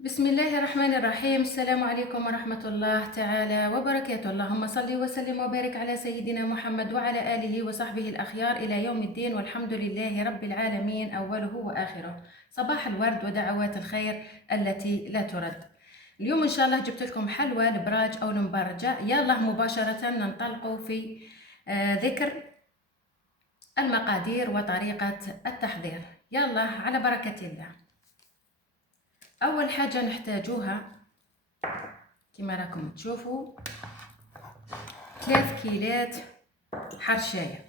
بسم الله الرحمن الرحيم. السلام عليكم ورحمة الله تعالى وبركاته. اللهم صل وسلم وبارك على سيدنا محمد وعلى آله وصحبه الأخيار إلى يوم الدين، والحمد لله رب العالمين أوله وآخره. صباح الورد ودعوات الخير التي لا ترد. اليوم إن شاء الله جبت لكم حلوى البراج أو المبرجة. يلا مباشرة ننطلق في ذكر المقادير وطريقة التحضير. يلا على بركة الله. أول حاجة نحتاجوها كما راكم تشوفوا 3 كيلات حرشاية.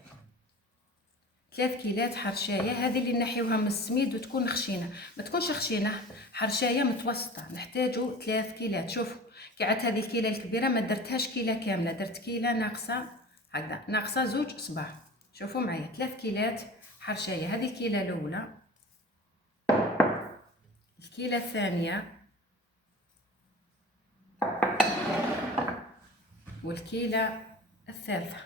3 كيلات حرشاية، هذه اللي نحيوها من السميد وتكون خشينة، ما تكونش خشينة، حرشاية متوسطة. نحتاجو 3 كيلات. شوفوا كعت هذه الكيلة الكبيرة ما درتهاش كيلة كاملة، درت كيلة ناقصة هكذا، ناقصة 2 صباع. شوفوا معايا 3 كيلات حرشاية. هذه الكيلة الأولى، الكيلة الثانية، والكيلة الثالثة.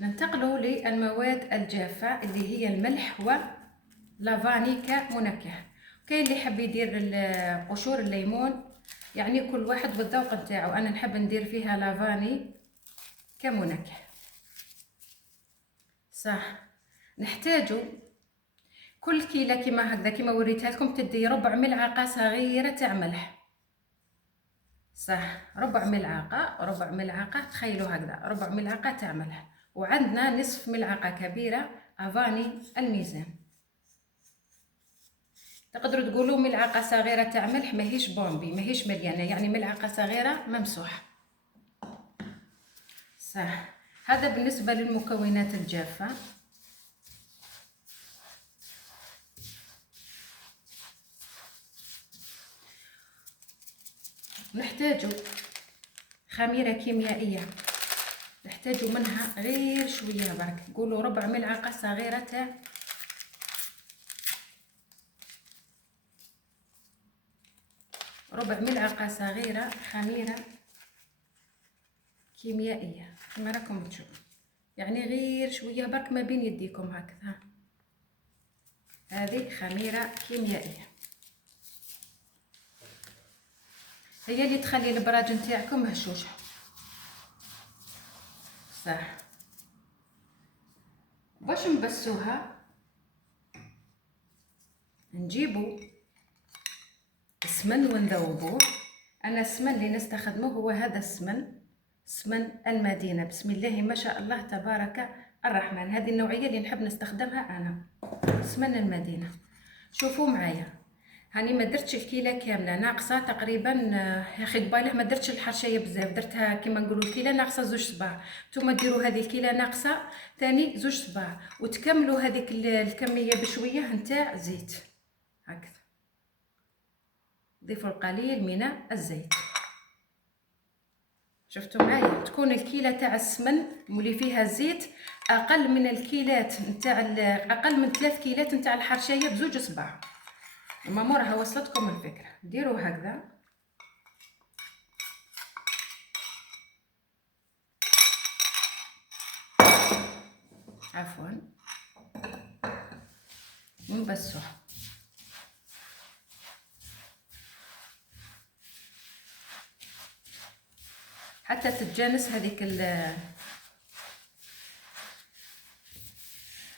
ننتقل للمواد الجافة اللي هي الملح واللافاني كمنكه. كاين اللي يحب يدير قشور الليمون، يعني كل واحد بالذوق نتاعو. انا نحب ندير فيها لافاني كمنكه. صح، نحتاجو كل كيلة كيما هكذا كيما وريتها لكم تدي ربع ملعقة صغيرة تاع ملح. صح، ربع ملعقة، تخيلوا هكذا ربع ملعقة تاع ملح. وعندنا نصف ملعقة كبيرة افاني الميزان. تقدروا تقولوا ملعقة صغيرة تاع ملح، ماهيش بومبي، ماهيش مليانة، يعني ملعقة صغيرة ممسوحة. صح، هذا بالنسبة للمكونات الجافة. نحتاج خميرة كيميائية، نحتاج منها غير شوية برك، قولوا ربع ملعقة صغيرة تاع ربع ملعقة صغيرة خميرة كيميائية كما راكم تشوفوا، يعني غير شوية برك ما بين يديكم هكذا. هذه خميرة كيميائية هي اللي تخلي البراج نتاعكم هشوش. صح، باش نبسوها نجيبو السمن ونذوبوه. انا السمن اللي نستخدمه هو هذا السمن، سمن المدينة. بسم الله ما شاء الله تبارك الرحمن، هذه النوعية اللي نحب نستخدمها انا، سمن المدينة. شوفوا معايا، هاني ما درتش الكيلة كاملة، ناقصة تقريبا يا اخي قباله ما درتش الحرشية بزاف، درتها كيما نقولوا الكيلة ناقصة 2 صباع. نتوما ديروا هذه الكيلة ناقصة ثاني 2 صباع، وتكملوا هذيك الكمية بشوية نتاع زيت هكذا. ضيفوا القليل من الزيت. شفتوا معايا، تكون الكيلة تاع السمن مولي فيها زيت اقل من الكيلات نتاع اقل من 3 كيلات نتاع الحرشية ب2 صباع. اما موراها وصلتكم الفكرة. ديروا هكذا. عفوا، ونبسوها حتى تتجانس هذيك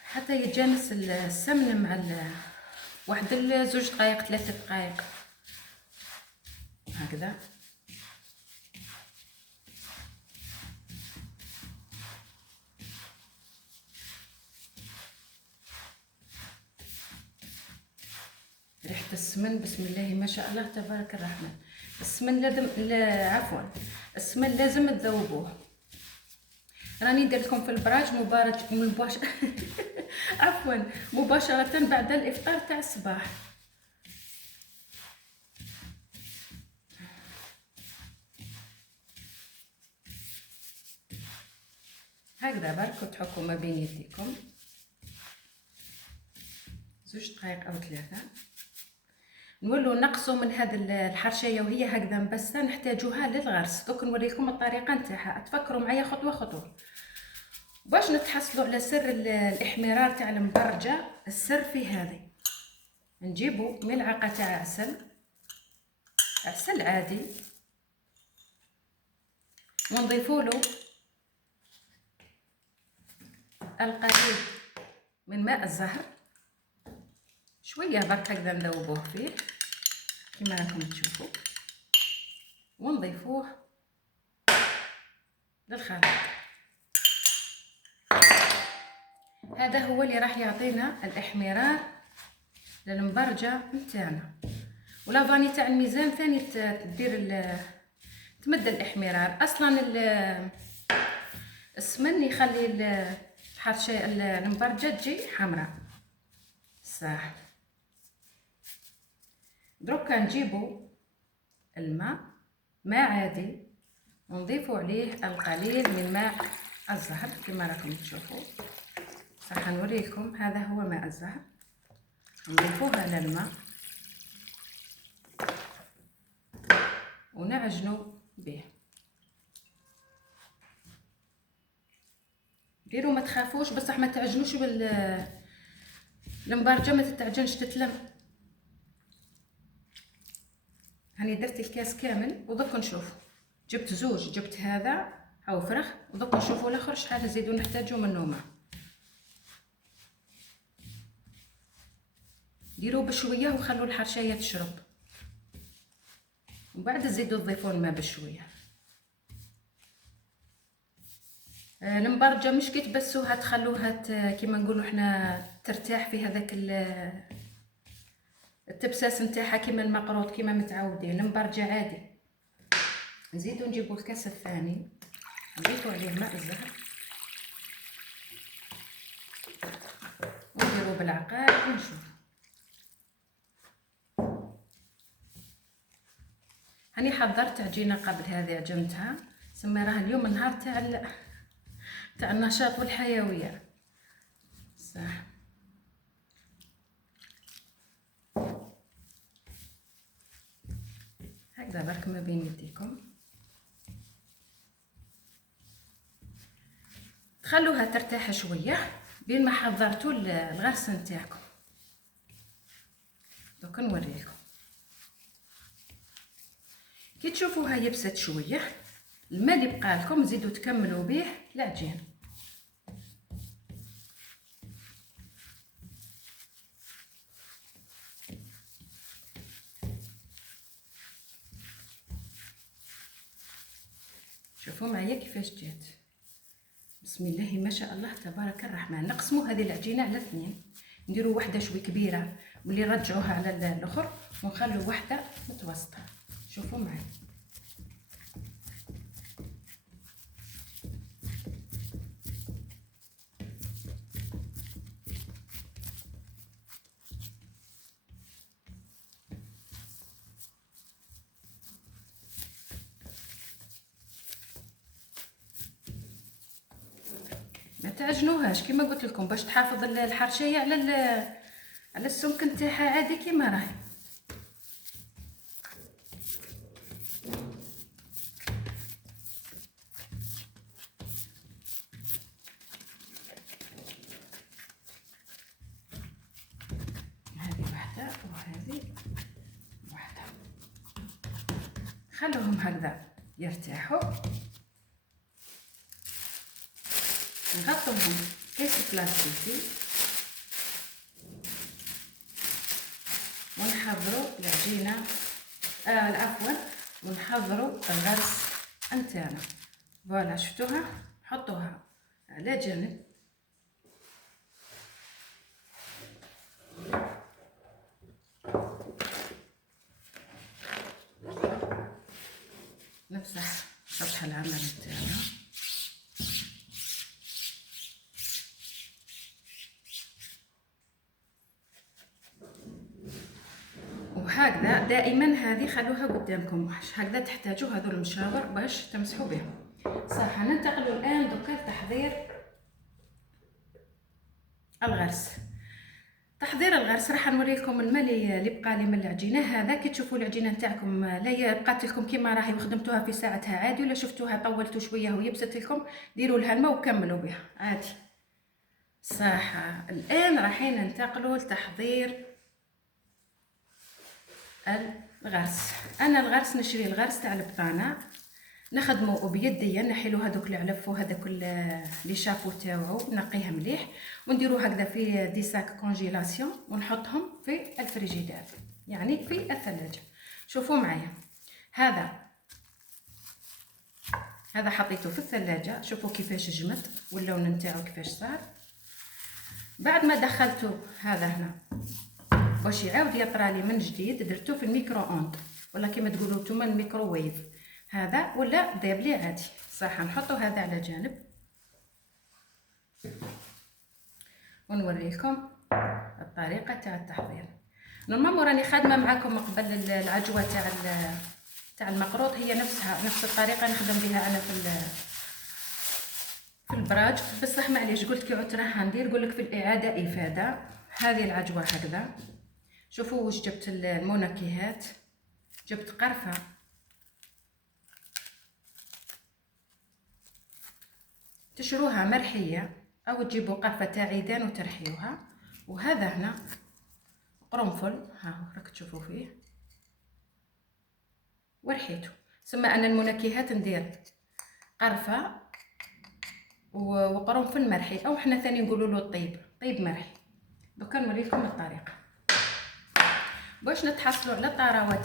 حتى يتجانس السمن مع واحد 2 دقائق 3 دقائق هكذا. ريحة السمن بسم الله ما شاء الله تبارك الرحمن. السمن لازم عفوا، السمن لازم تذوبوه. راني ندير لكم في البراج عفوا مباشرة بعد الافطار تاع الصباح. هكذا برك وتحكوا ما بين يديكم 2 دقائق او 3. نولوا نقصوا من هذا الحرشيه وهي هكذا مبسه، نحتاجوها للغرس. دوك نوريكم الطريقه نتاعها، تفكروا معايا خطوه خطوه باش نتحصلوا على سر الاحمرار تاع المبرجه. السر في هذه، نجيبو ملعقه تاع عسل عادي، ونضيفوا له القليل من ماء الزهر، شويه برك هكذا نذوبوه فيه كما راكم تشوفوا، ونضيفوه للخليط. هذا هو اللي راح يعطينا الاحمرار للمبرجه نتاعنا. ولا فاني تاع الميزان ثاني تدير تمد الاحمرار. اصلا السمن يخلي الحرشه المبرجه تجي حمراء. صح. دروكا نجيبو الماء، ماء عادي، ونضيفو عليه القليل من ماء الزهر كما راكم تشوفوا. راح نوريكم، هذا هو ماء الزهر، نضيفوه على الماء ونعجنوا به. ديروا ما تخافوش، بصح ما تعجنوش المبرجه ما تتعجنش تتلم. هاني درت الكاس كامل ودوك نشوف، جبت زوج، جبت هذا هاو فرخ، ودوك نشوفوا الاخر شحال نزيدو نحتاجو منه ماء. ديروه بشويه وخلوا الحرشايه تشرب، ومن بعد تزيدوا تضيفوا الماء بشويه. المبرجه مش كي تبسوها تخلوها كيما نقولوا حنا ترتاح في هذاك التبساس نتاعها كيما المقروط كيما متعودين. المبرجه عادي. نزيدو نجيبو الكاس الثاني، نضيفو عليه ماء الزهر ونديرو بالعقال ونشوف. هاني حضرت عجينه قبل هذه، عجنتها، سمي راها اليوم النهار تاع النشاط والحيويه. صح. هكذا برك ما بين يديكم، تخلوها ترتاح شويه بين ما حضرتوا الغرس نتاعكم. دوك نوريكم كي تشوفوها يبست شويه، الماء اللي بقى لكم زيدوا تكملوا به العجين. شوفوا معايا كيفاش جات، بسم الله ما شاء الله تبارك الرحمن. نقسموا هذه العجينه على اثنين، نديروا واحده شوي كبيره واللي نرجعوها على الاخر، ونخلوا واحده متوسطه. شوفوا معايا. ما تعجنوهاش كما قلت لكم باش تحافظ الحرشيه على السمك نتاعها عادي كما راهي. هذه واحده وهذه واحده، خلوهم هكذا يرتاحوا. نغطوهم كيس بلاستيكي ونحضروا العجينه، عفوا، ونحضروا الغرس نتاعنا. فوالا شفتوها، حطوها على جنب. نمسح سطح العمل نتاعنا. وهكذا دائما هذه خلوها قدامكم، هكذا تحتاجوا هذو المشاور باش تمسحوا بهم. صح. ننتقلوا الان دوكا لتحضير الغرس. تحضير الغرس راح نوريكم الماء اللي بقى لي من العجينه. هذا كي تشوفوا العجينه نتاعكم لا بقات لكم كيما راهي وخدمتوها في ساعتها عادي، ولا شفتوها طولتوا شويه ويبست لكم، ديروا لها الماء وكملوا بها عادي. صح. الان رايحين ننتقلوا لتحضير الغرس. انا الغرس نشري الغرس تاع البطانه نخدمو بيديا، نحيلو هذوك العلف وهذاك لي شابو تاوعو، نقيه مليح ونديرو هكذا في دي ساك كونجيلاسيون ونحطهم في الفريجيدير، يعني في الثلاجه. شوفوا معايا، هذا حطيته في الثلاجه، شوفوا كيفاش جمد واللون نتاعو كيفاش صار. بعد ما دخلته هذا هنا باش يعاود يطرالي من جديد، درتو في الميكرو اوند ولا كيما تقولوا نتوما الميكروويف، هذا ولا دابلي عادي صح. نحطو هذا على جانب ونوريكم الطريقه تاع التحضير. نورمالمون راني خادمه معاكم قبل العجوه تاع المقروط، هي نفس الطريقه نخدم بها انا في البراج، بصح معليش قلت كي عدت راح ندير نقول لك في الاعاده افاده. هذه العجوه هكذا، شوفوا واش جبت المنكهات. جبت قرفه، تشروها مرحيه او تجيبوا قرفه تاع عيدان وترحيوها. وهذا هنا قرنفل، ها راك تشوفوا فيه ورحيته. ثم انا المنكهات ندير قرفه وقرنفل مرحي، او حنا ثاني نقولوا له طيب مرحي. دوكا نوريكم الطريقه باش نتحصلوا على الطراوه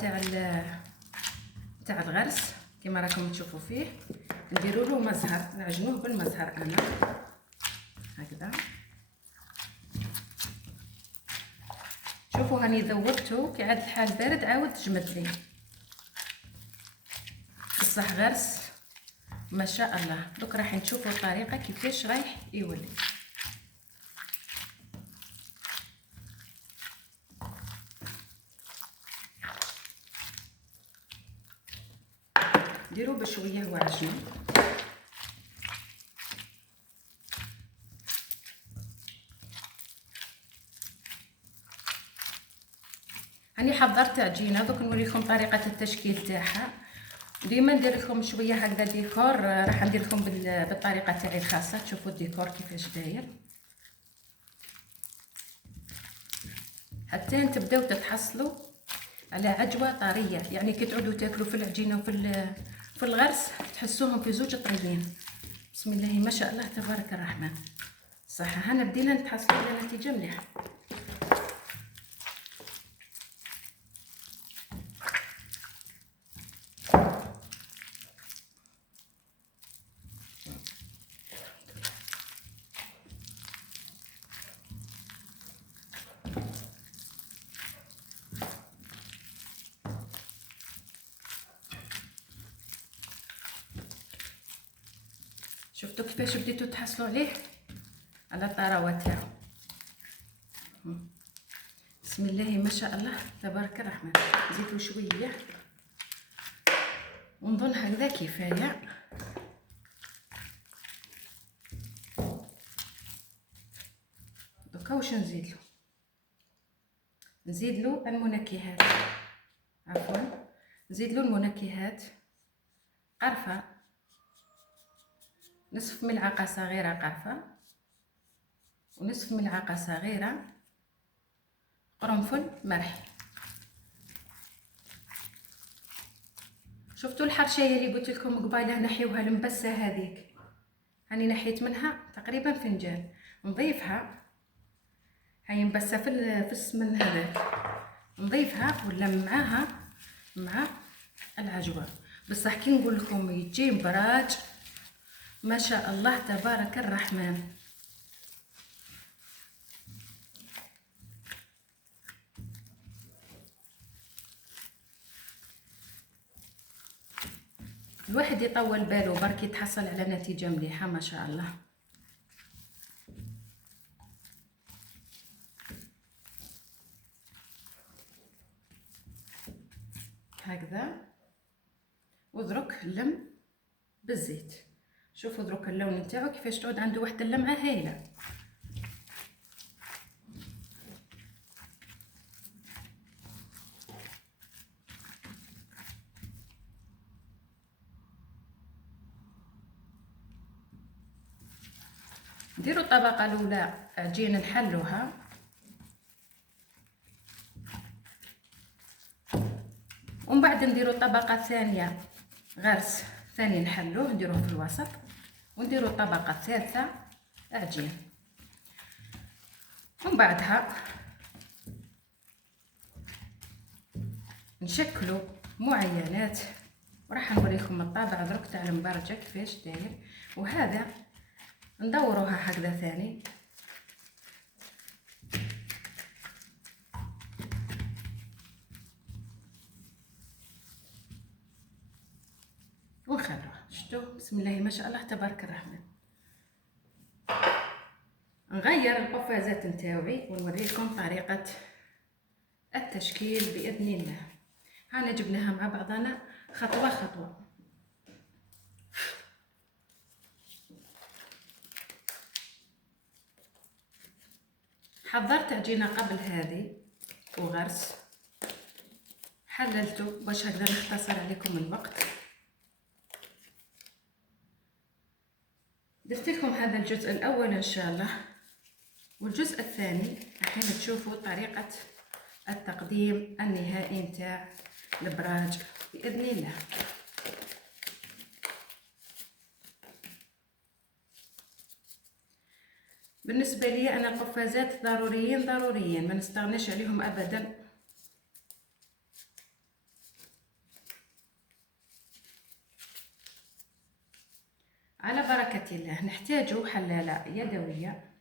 تاع الغرس كما راكم تشوفوا فيه. نديروا له مزهر، نعجنوه بالمزهر انا هكذا. شوفوا هاني ذوبته كي عاد الحال بارد عاود جمد لي، بصح غرس ما شاء الله. دوك راح نشوفوا الطريقه كيفاش رايح يولي. ديروا بشويه وعجنوا. هاني حضرت عجينه، دوك نوريكم طريقه التشكيل تاعها. ديما ندير لكم شويه هكذا ديكور، راح ندير لكم بالطريقه تاعي الخاصه. تشوفوا الديكور كيفاش داير حتى تبداو تتحصلوا على عجوه طريه، يعني كي تعودوا تاكلوا في العجينه وفي الغرس تحسوهم في زوج طريين. بسم الله ما شاء الله تبارك الرحمن. صح هنا بدينا نتحصلوا على نتيجه مليحه. شفتوا كيفاش بديتو تحصلوا عليه على الطراوه تاعو. بسم الله ما شاء الله تبارك الرحمن. زيدوا شويه ونظن هكذا كفايه. دوكا واش نزيد له المنكهات، عفوا نزيد له المنكهات. قرفه، نصف ملعقه صغيره قرفه، ونصف ملعقه صغيره قرنفل مرحي. شفتوا الحرشايه اللي قلت لكم قبيله نحيوها المبسه هذيك، هاني نحيت منها تقريبا فنجان، نضيفها هاي مبسه في السمن هذاك، نضيفها ولا معاها مع العجوه. بصح كي نقول لكم يجي براج ما شاء الله تبارك الرحمن. الواحد يطول باله برك يتحصل على نتيجه مليحه ما شاء الله. هكذا ودرك لم بالزيت. شوفوا درك اللون نتاعو كيفاش تعود عنده واحد اللمعه هايله. نديروا الطبقه الاولى عجين نحلوها، ومن بعد نديرو طبقه ثانيه غرس ثاني نحلوه نديروه في الوسط، ونديرو طبقه ثالثه عجين. ومن بعدها نشكلوا معينات، وراح نوريكم الطابع درك تاع المبرجه كيفاش داير. وهذا ندوروها هكذا ثاني ونخلوها. شفتوا بسم الله ما شاء الله تبارك الرحمن. نغير القفازات نتاوعي ونوريكم طريقه التشكيل باذن الله. هانا جبناها مع بعضنا خطوه خطوه. حضرت عجينه قبل هذه وغرس، حللته باش هكذا نختصر عليكم الوقت. درت لكم هذا الجزء الاول ان شاء الله، والجزء الثاني الحين تشوفوا طريقه التقديم النهائي نتاع البراج باذن الله. بالنسبه لي انا القفازات ضروريين ما نستغناش عليهم ابدا. على بركه الله. نحتاج حلاله يدويه،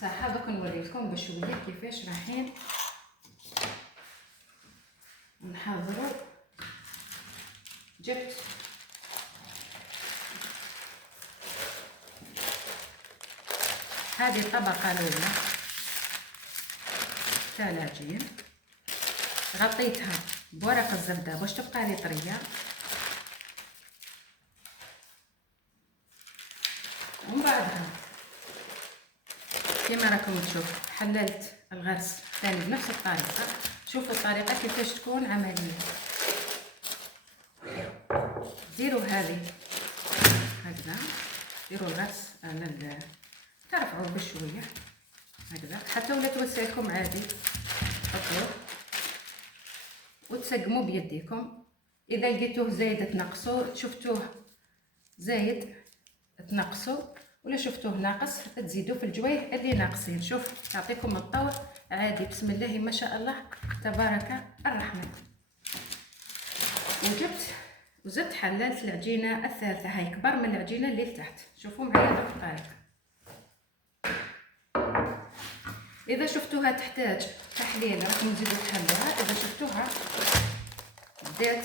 صح دوك نوريلكم بشويه كيفاش رايحين نحضروا. جبت هذه الطبقه الاولى تاع العجين، غطيتها بورق الزبده باش تبقى لي طريه، ومن بعدها كما راكم تشوفوا حللت الغرس ثاني بنفس الطريقه. شوفوا الطريقه كيفاش تكون عمليه. ديروا هذه هكذا، ديروا الغرس على ترفعوه بشويه هكذا حتى ولا توسع لكم عادي، حطوه وتسقموا بيديكم. اذا لقيتوه زايد تنقصوا، شفتوه زايد تنقصوا، ولا شفتوه ناقص تزيدوا في الجويه اللي ناقصين. شوف يعطيكم الطور عادي بسم الله ما شاء الله تبارك الرحمن. وزدت حللت العجينه الثالثه، هاي كبر من العجينه اللي لتحت. شوفوا معايا هذه الطريقه. اذا شفتوها تحتاج تحليل راح نزيدو تحلوها. اذا شفتوها بدات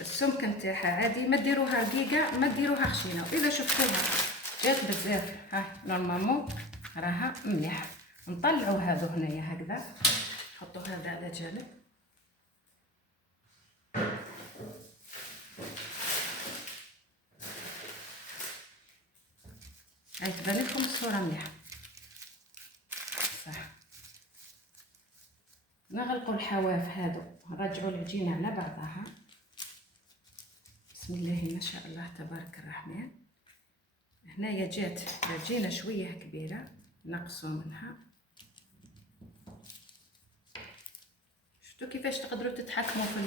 السمك نتاعها عادي ما ديروها رقيقه ما ديروها خشينه. واذا شفتوها جات بزاف ها نورمالمون راها مليحه. نطلعوا هذو هنايا هكذا، نحطوا هذا على جانب. هاي تبان لكم الصوره مليحه صح. نغلقوا الحواف هادو، نرجعوا العجينه على بعضها بسم الله ما شاء الله تبارك الرحمن. هنايا جات العجينه شويه كبيره نقصوا منها. شفتوا كيفاش تقدروا تتحكموا في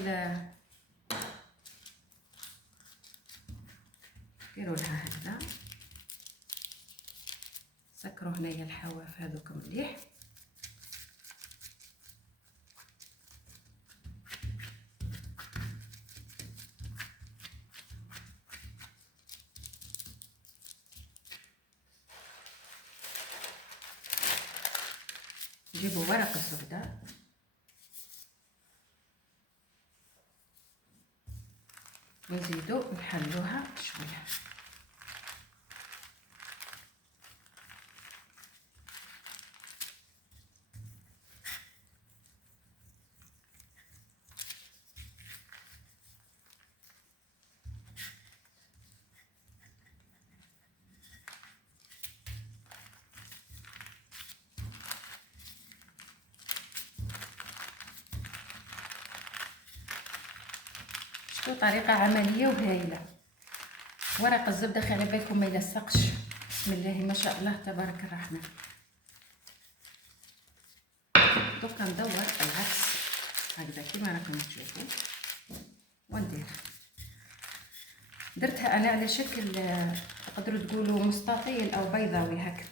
ديروا لها هكذا. سكروا هنايا الحواف هذوك مليح. نجيبوا ورق الزبده ونزيدو نحلوها شويه. شفتوا طريقه عمليه وهايله. ورق الزبده خلي بالكم ما يلصقش بسم الله ما شاء الله تبارك الرحمن. دوكا ندور العكس هكذا كيما راكم تشوفوا وندير. درتها انا على شكل تقدروا تقولوا مستطيل او بيضاوي هكذا.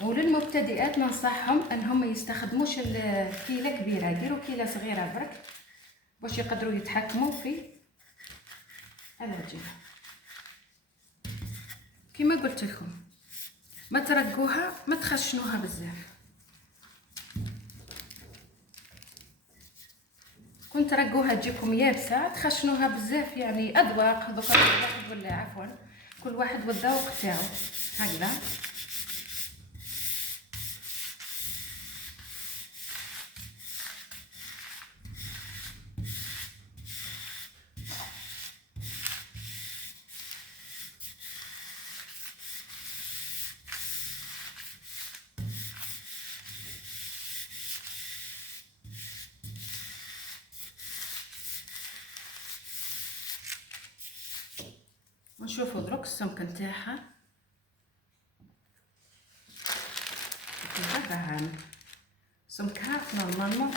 وللمبتدئات ننصحهم انهم ما يستخدموش الكيله كبيره، يديروا كيله صغيره برك باش يقدروا يتحكموا في العجينه. كما قلت لكم ما ترقوها ما تخشنوها بزاف. كنت ترقوها تجيكم يابسه تخشنوها بزاف يعني اذواق. دوكا كل واحد ولا عفوا كل واحد والذوق تاعو هكذا. ونشوفوا دروك السمك نتاعها هكا هاني. سمكها نورمالمون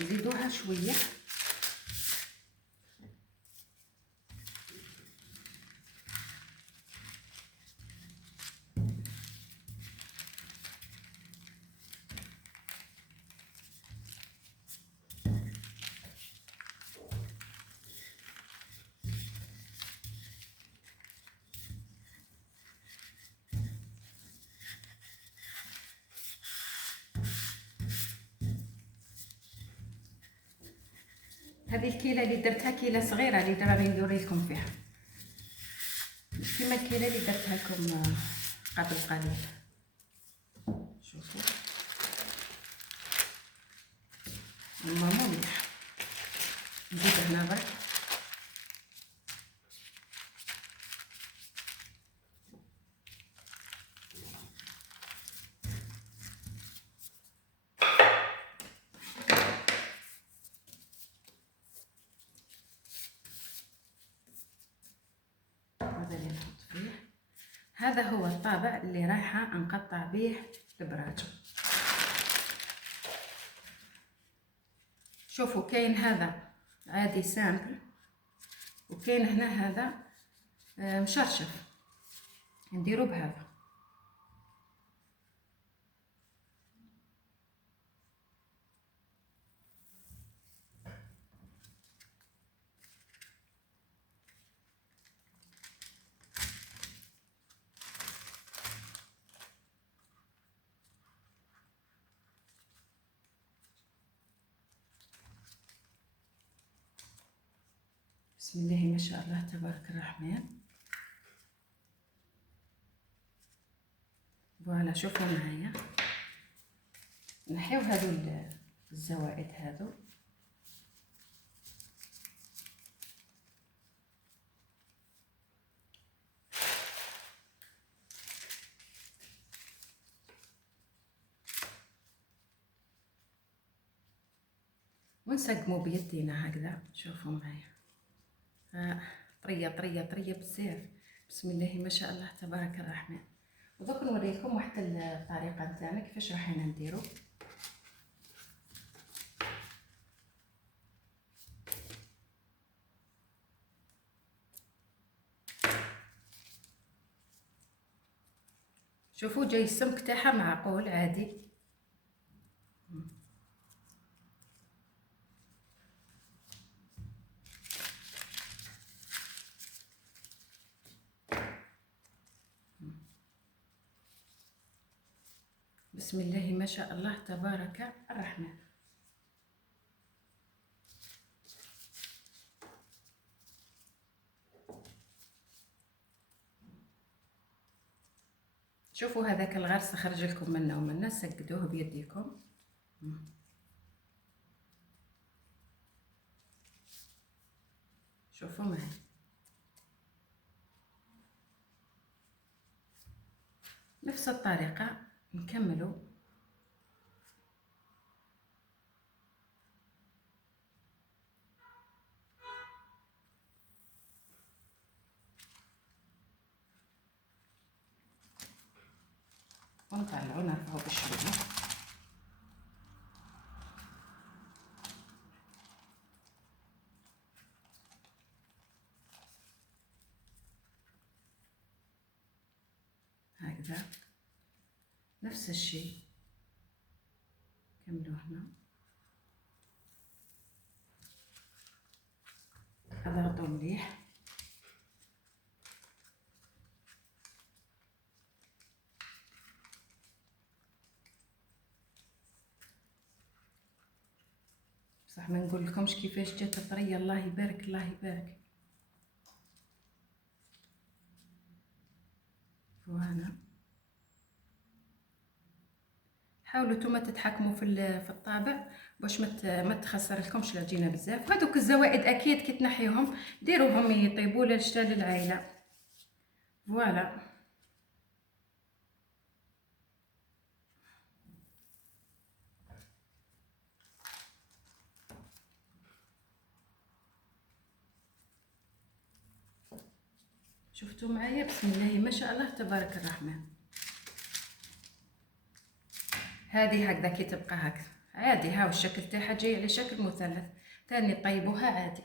نزيدوها شويه هذه الكيله اللي درتها كيله صغيره اللي راني ندوري لكم فيها، مش كيما الكيله اللي درتها لكم قبل قليل. شوفوا ماما مليح. نزيد هنا برك هذا اللي نحط فيه. هذا هو الطابع اللي رايحه نقطع به البراج. شوفوا كاين هذا عادي سامبل وكاين هنا هذا مشرشف نديرو بهذا. بسم الله ما شاء الله تبارك الرحمن. فوالا شوفوا معايا نحيو هذو الزوائد هذو. ونسقمو بيدينا هكذا. شوفوا معايا طريه طريه طريه بزاف. بسم الله ما شاء الله تبارك الرحمن. ودوك نوريكم واحد الطريقه نتاعنا كيفاش رايحين نديرو. شوفوا جاي السمك تاعها معقول عادي. بسم الله ما شاء الله تبارك الرحمن. شوفوا هذاك الغرس خرج لكم منه ومنه، سقدوه بيديكم. شوفوا معي نفس الطريقة نكملوا. ونطلعو نرفعو بشويه. هكذا نفس الشيء كملوا هنا. اضغطوا مليح. بصح ما نقول لكمش كيفاش جات طريه. الله يبارك الله يبارك. وهنا حاولوا نتوما تتحكموا في الطابع باش ما تخسر لكمش العجينه بزاف. وهذوك الزوائد اكيد كي تنحيوهم ديروهم يطيبوا للشتا للعائله. فوالا شفتوا معايا؟ بسم الله ما شاء الله تبارك الرحمن. هذه هكذا كي تبقى هكذا عادي. هاو الشكل تاعها جاي على شكل مثلث. تاني طيبوها عادي.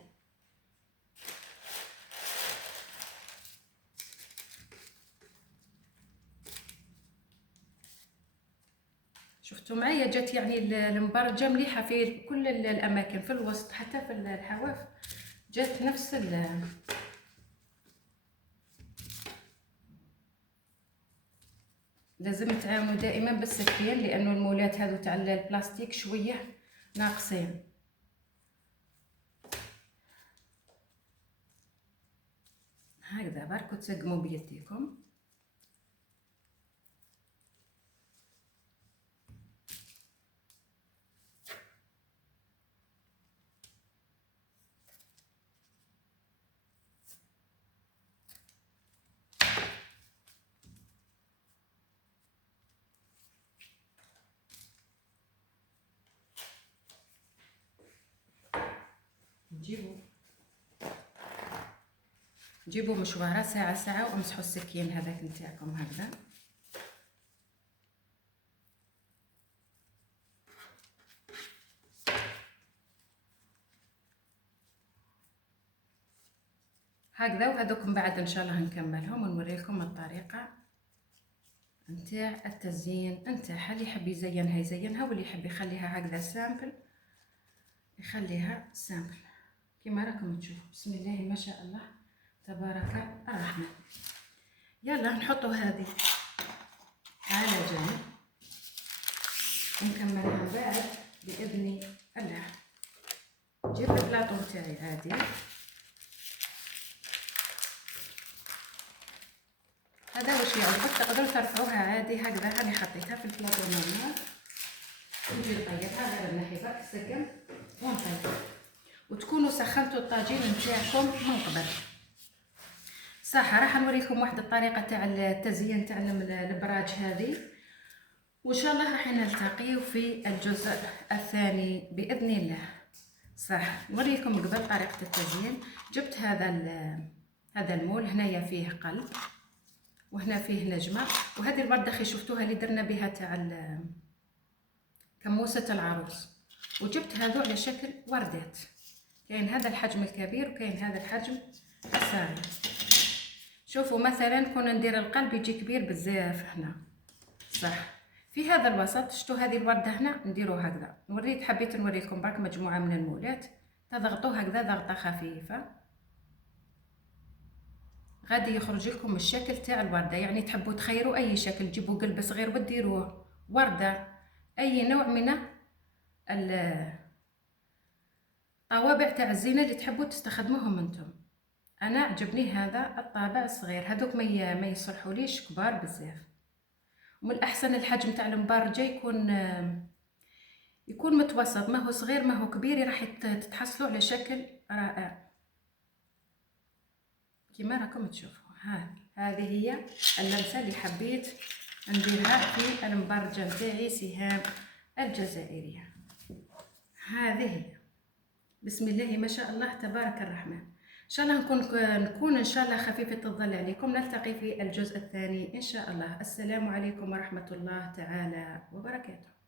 شفتوا معايا؟ جات يعني المبرجه مليحه في كل الاماكن، في الوسط حتى في الحواف جات نفس لازم تعاونوا دائما بالسكين لانه المولات هذو تاع البلاستيك شويه ناقصين. هكذا برك تسقموا بيديكم. جيبوا مشواره ساعه وامسحوا السكين هذاك نتاعكم هكذا. هكذا. وهذوك من بعد ان شاء الله نكملهم ونوري لكم الطريقه نتاع التزيين نتاعها. اللي يحب يزينها يزينها، واللي يحب يخليها هكذا سامبل يخليها سامبل كما راكم تشوفوا. بسم الله ما شاء الله تبارك الرحمن. يلا نحطوا هذه على جنب ونكملها بعد باذن الله. جيب البلاطو تاعي عادي. هذا واش يعجبك تقدروا ترفعوها عادي هكذا. هاني حطيتها في البلاطو نورمال. نجي نطيبها غير نحي برك السقم ونطيب. وتكونوا سخنتوا الطاجين نتاعكم من قبل. صح راح نوريكم واحد الطريقه تاع التزيين تاع البراج هذه، وان شاء الله راح نلتقيو في الجزء الثاني باذن الله. صح نوريكم قبل طريقه التزيين. جبت هذا المول هنايا فيه قلب وهنا فيه نجمه. وهذه الورده خي شفتوها اللي درنا بها تاع كموسه العروس. وجبت هذو على شكل وردات. كاين هذا الحجم الكبير وكاين هذا الحجم الصغير. شوفوا مثلا كون ندير القلب يجي كبير بزاف هنا. صح في هذا الوسط شفتوا هذه الورده هنا نديرو هكذا. حبيت نوريكم برك مجموعه من المولات. تضغطوا هكذا ضغطه خفيفه غادي يخرج لكم الشكل تاع الورده. يعني تحبوا تخيروا اي شكل، تجيبوا قلب صغير وديروه ورده، اي نوع من الطوابع تاع الزينه اللي تحبوا تستخدموهم انتم. انا عجبني هذا الطابع الصغير. هذوك ما يصلحوليش كبار بزاف. ومن الاحسن الحجم تاع المبارجه يكون متوسط، ما هو صغير ما هو كبير. راح تتحصلوا على شكل رائع كما راكم تشوفوا. هذه هي اللمسه اللي حبيت نديرها في المبرجه نتاعي سهام الجزائريه. هذه هي بسم الله ما شاء الله تبارك الرحمن. شاء الله نكون ان شاء الله خفيفة الظل عليكم. نلتقي في الجزء الثاني ان شاء الله. السلام عليكم ورحمة الله تعالى وبركاته.